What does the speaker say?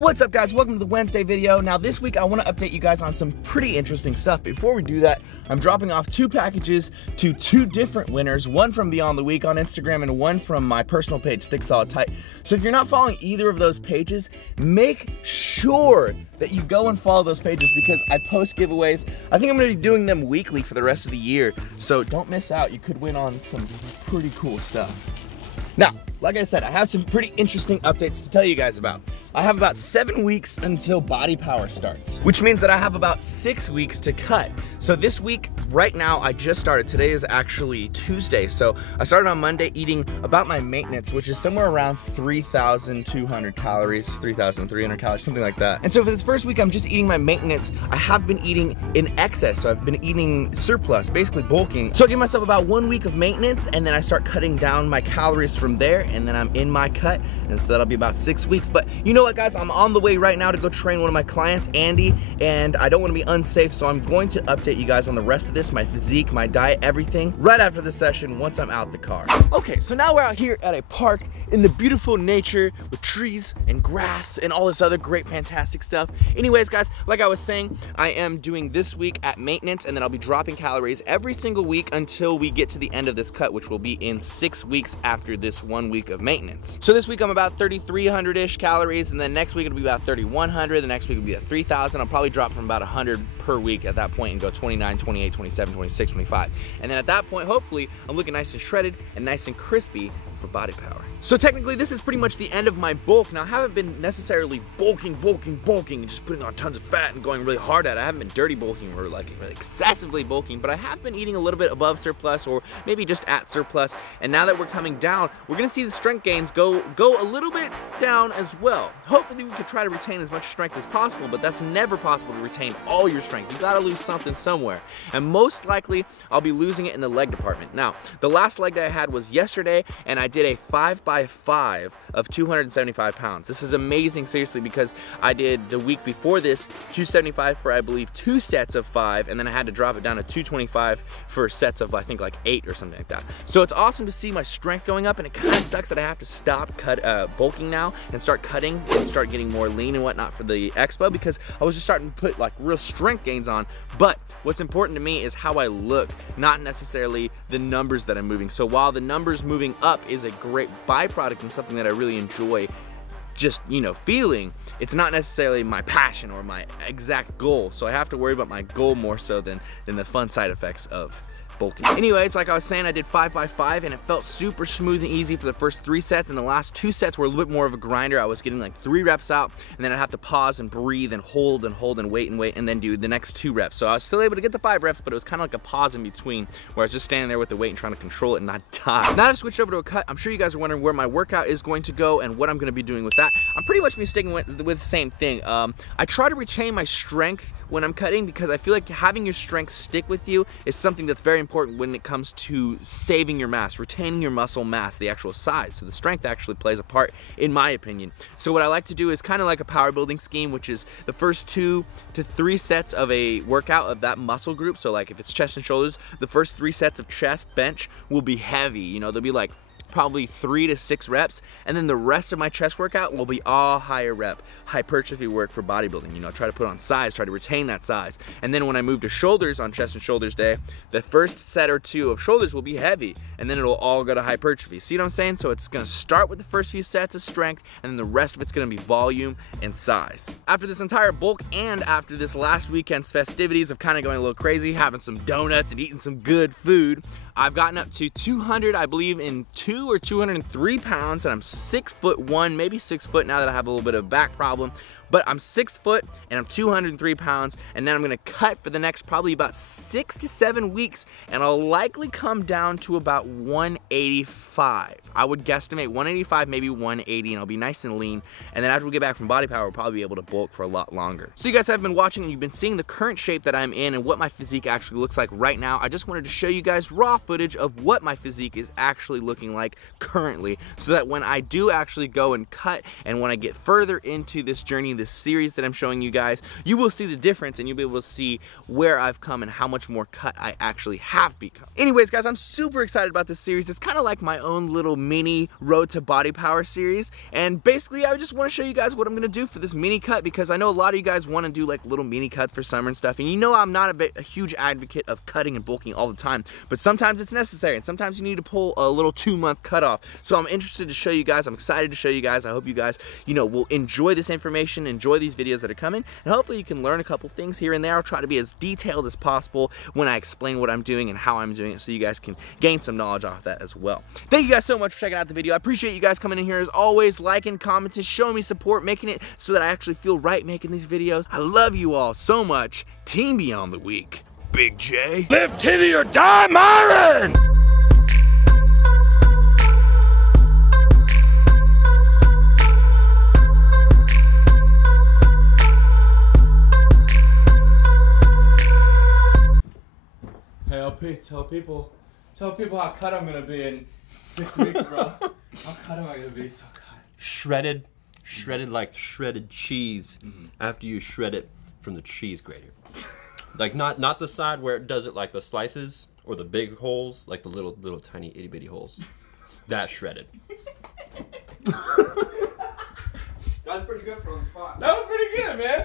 What's up, guys? Welcome to the Wednesday video. Now this week I want to update you guys on some pretty interesting stuff. Before we do that, I'm dropping off 2 packages to 2 different winners, one from Beyond the Week on Instagram and one from my personal page, Thick Solid Tight. So if you're not following either of those pages, make sure that you go and follow those pages because I post giveaways. I think I'm going to be doing them weekly for the rest of the year, so don't miss out. You could win on some pretty cool stuff. Now, like I said, I have some pretty interesting updates to tell you guys about. I have about 7 weeks until BodyPower starts, which means that I have about 6 weeks to cut. So this week, right now, I just started. Today is actually Tuesday. So I started on Monday eating about my maintenance, which is somewhere around 3,200 calories, 3,300 calories, something like that. And so for this first week, I'm just eating my maintenance. I have been eating in excess. So I've been eating surplus, basically bulking. So I give myself about 1 week of maintenance and then I start cutting down my calories from there, and then I'm in my cut. And so that'll be about 6 weeks. But you know what, guys? I'm on the way right now to go train one of my clients, Andy, and I don't want to be unsafe, so I'm going to update you guys on the rest of this, my physique, my diet, everything, right after the session once I'm out the car. Okay, so now we're out here at a park in the beautiful nature with trees and grass and all this other great, fantastic stuff. Anyways, guys, like I was saying, I am doing this week at maintenance, and then I'll be dropping calories every single week until we get to the end of this cut, which will be in 6 weeks after this 1 week of maintenance. So this week I'm about 3,300-ish calories, and then next week it'll be about 3,100, the next week will be at 3,000. I'll probably drop from about 100 per week at that point and go 29, 28, 27, 26, 25. And then at that point, hopefully, I'm looking nice and shredded and nice and crispy for BodyPower. So technically, this is pretty much the end of my bulk. Now, I haven't been necessarily bulking, and just putting on tons of fat and going really hard at it. I haven't been dirty bulking or like really excessively bulking, but I have been eating a little bit above surplus or maybe just at surplus. And now that we're coming down, we're gonna see the strength gains go a little bit down as well. Hopefully, we can try to retain as much strength as possible, but that's never possible to retain all your strength. You gotta lose something somewhere. And most likely, I'll be losing it in the leg department. Now, the last leg that I had was yesterday, and I did a 5x5 of 275 pounds. This is amazing, seriously, because I did the week before this 275 for, I believe, 2 sets of 5, and then I had to drop it down to 225 for sets of, I think, like 8 or something like that. So it's awesome to see my strength going up, and it kind of sucks that I have to stop bulking now and start cutting and start getting more lean and whatnot for the expo, because I was just starting to put like real strength gains on. But what's important to me is how I look, not necessarily the numbers that I'm moving. So while the numbers moving up is a great byproduct and something that I really enjoy just, you know, feeling, it's not necessarily my passion or my exact goal. So I have to worry about my goal more so than the fun side effects of bulking. Anyways, like I was saying, I did 5x5 and it felt super smooth and easy for the first 3 sets, and the last 2 sets were a little bit more of a grinder. I was getting like 3 reps out, and then I'd have to pause and breathe and hold and hold and wait, and then do the next 2 reps. So I was still able to get the 5 reps, but it was kind of like a pause in between where I was just standing there with the weight and trying to control it and not die. Now to switch over to a cut, I'm sure you guys are wondering where my workout is going to go and what I'm going to be doing with that. I'm pretty much sticking with the same thing. I try to retain my strength when I'm cutting because I feel like having your strength stick with you is something that's very important when it comes to saving your mass, retaining your muscle mass, the actual size. So the strength actually plays a part, in my opinion. So what I like to do is kind of like a power building scheme, which is the first 2 to 3 sets of a workout of that muscle group. So like if it's chest and shoulders, the first 3 sets of chest bench will be heavy. You know, they'll be like probably 3 to 6 reps, and then the rest of my chest workout will be all higher rep hypertrophy work for bodybuilding. You know, try to put on size, try to retain that size. And then when I move to shoulders on chest and shoulders day, the first set or 2 of shoulders will be heavy, and then it'll all go to hypertrophy. See what I'm saying? So it's gonna start with the first few sets of strength, and then the rest of it's gonna be volume and size. After this entire bulk and after this last weekend's festivities of kind of going a little crazy, having some donuts and eating some good food, I've gotten up to 200, I believe, in 2 or 203 pounds, and I'm 6'1", maybe 6 foot now that I have a little bit of back problem. But I'm 6 foot and I'm 203 pounds, and then I'm gonna cut for the next probably about 6 to 7 weeks, and I'll likely come down to about 185. I would guesstimate 185, maybe 180, and I'll be nice and lean. And then after we get back from BodyPower, we'll probably be able to bulk for a lot longer. So you guys have been watching and you've been seeing the current shape that I'm in and what my physique actually looks like right now. I just wanted to show you guys raw footage of what my physique is actually looking like like currently, so that when I do actually go and cut, and when I get further into this journey, this series that I'm showing you guys, you will see the difference and you'll be able to see where I've come and how much more cut I actually have become. Anyways guys, I'm super excited about this series. It's kind of like my own little mini Road to Body Power series, and basically I just want to show you guys what I'm gonna do for this mini cut, because I know a lot of you guys want to do like little mini cuts for summer and stuff, and you know I'm not a huge advocate of cutting and bulking all the time, but sometimes it's necessary and sometimes you need to pull a little 2-month cut off. So I'm interested to show you guys, I'm excited to show you guys. I hope you guys, you know, will enjoy this information, enjoy these videos that are coming, and hopefully you can learn a couple things here and there. I'll try to be as detailed as possible when I explain what I'm doing and how I'm doing it, so you guys can gain some knowledge off that as well. Thank you guys so much for checking out the video. I appreciate you guys coming in here as always, liking, commenting, showing me support, making it so that I actually feel right making these videos. I love you all so much. Team Beyond the Week. Big J. Live titty or die, MIRIN! Hey, LP, tell people how cut I'm gonna be in 6 weeks, bro. How cut am I gonna be? So cut. Shredded like shredded cheese after you shred it from the cheese grater. Like not the side where it does it like the slices or the big holes, like the little tiny itty bitty holes. That's shredded. That's pretty good for on the spot. That was pretty good, man.